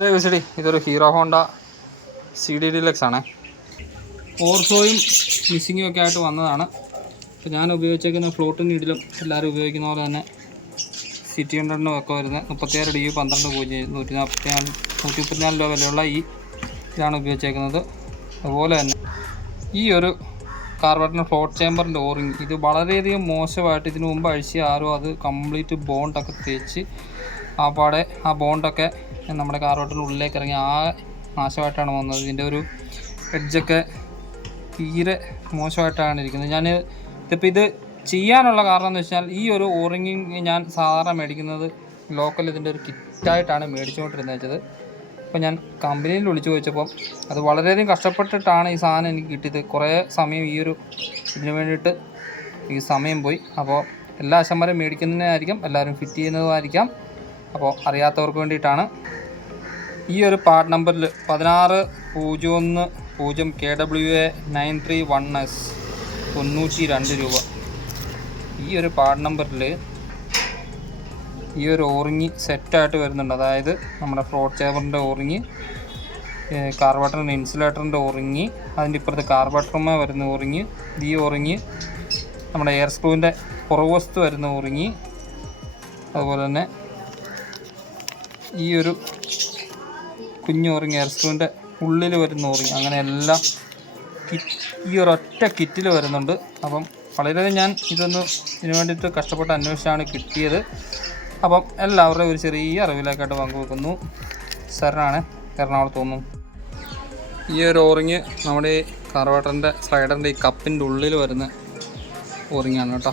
ഇതൊരു hero Honda CD Deluxe ആണ്. ഓവർഫ്ലോയും മിസ്സിങ്ങും ഒക്കെ ആയിട്ട് വന്നതാണ്. അപ്പോൾ ഞാൻ ഉപയോഗിച്ചേക്കുന്ന ഫ്ലോട്ടും നീഡിലും എല്ലാവരും ഉപയോഗിക്കുന്ന പോലെ തന്നെ സിറ്റി 100 ഒക്കെ വരുന്നത് 36 DU 12 144 രൂപ വിലയുള്ള ഇതാണ് ഉപയോഗിച്ചേക്കുന്നത്. അതുപോലെ തന്നെ ഈ ഒരു കാർബറേറ്ററിൻ്റെ ഫ്ലോട്ട് ചേമ്പറിൻ്റെ ഓറിങ് ഇത് വളരെയധികം മോശമായിട്ട് ഇതിനു മുമ്പ് അഴിച്ച് ആരോ അത് കംപ്ലീറ്റ് ബോണ്ടൊക്കെ തേച്ച് ആ ബോണ്ടൊക്കെ നമ്മുടെ കാർബറേറ്ററിൻ്റെ ഉള്ളിലേക്ക് ഇറങ്ങി നാശമായിട്ടാണ് വന്നത്. ഇതിൻ്റെ ഒരു എഡ്ജൊക്കെ തീരെ മോശമായിട്ടാണ് ഇരിക്കുന്നത്. ഇതിപ്പോൾ ഇത് ചെയ്യാനുള്ള കാരണം എന്ന് വെച്ചാൽ ഈ ഒരു ഓറിങ്ങിങ് ഞാൻ സാധാരണ മേടിക്കുന്നത് ലോക്കൽ ഇതിൻ്റെ ഒരു കിറ്റായിട്ടാണ് മേടിച്ചുകൊണ്ടിരുന്നത്. അപ്പോൾ ഞാൻ കമ്പനിയിൽ വിളിച്ചു ചോദിച്ചപ്പോൾ അത് വളരെയധികം കഷ്ടപ്പെട്ടിട്ടാണ് ഈ സാധനം എനിക്ക് കിട്ടിയത്. കുറേ സമയം ഇതിന് വേണ്ടിയിട്ട് ഈ സമയം പോയി. അപ്പോൾ എല്ലാ ആശന്മാരും മേടിക്കുന്നതിനായിരിക്കും, എല്ലാവരും ഫിറ്റ് ചെയ്യുന്നതുമായിരിക്കാം. അപ്പോൾ അറിയാത്തവർക്ക് വേണ്ടിയിട്ടാണ്. ഈ ഒരു പാർട്ട് നമ്പറിൽ 1601 KWA 931S 92 രൂപ. ഈ ഒരു പാർട്ട് നമ്പറിൽ ഈ ഒരു ഓറിങ് സെറ്റായിട്ട് വരുന്നുണ്ട്. അതായത് നമ്മുടെ ഫ്ലോട്ട് ചേമ്പറിൻ്റെ ഓറിങ്, കാർബറേറ്ററിൻ്റെ ഇൻസുലേറ്ററിൻ്റെ ഓറിങ്, അതിൻ്റെ ഇപ്പുറത്ത് കാർബറേറ്ററുമേ വരുന്ന ഓറിങ്, ഈ ഓറിങ് നമ്മുടെ എയർ സ്ക്രൂവിൻ്റെ പുറകുവശത്ത് വരുന്ന ഓറിങ്, അതുപോലെ തന്നെ ഈ ഒരു കുഞ്ഞു ഓറിങ് എയർ സ്ക്രൂവിൻ്റെ ഉള്ളിൽ വരുന്ന ഓറിങ്, അങ്ങനെ എല്ലാം ഈ ഒരൊറ്റ കിറ്റിൽ വരുന്നുണ്ട്. അപ്പം വളരെ ഞാൻ ഇതിന് വേണ്ടിയിട്ട് കഷ്ടപ്പെട്ട് അന്വേഷിച്ചാണ് കിട്ടിയത്. അപ്പം എല്ലാവരുടെയും ഒരു ചെറിയ അറിവിലേക്കായിട്ട് പങ്കുവെക്കുന്നു. സാറിനാണ് എറണാകുളത്ത് തോന്നുന്നു. ഈ ഒരു ഓറിങ് നമ്മുടെ ഈ കാർബറേറ്ററിൻ്റെ സ്ലൈഡറിൻ്റെ ഈ കപ്പിൻ്റെ ഉള്ളിൽ വരുന്ന ഓറിങ്ങാണ് കേട്ടോ.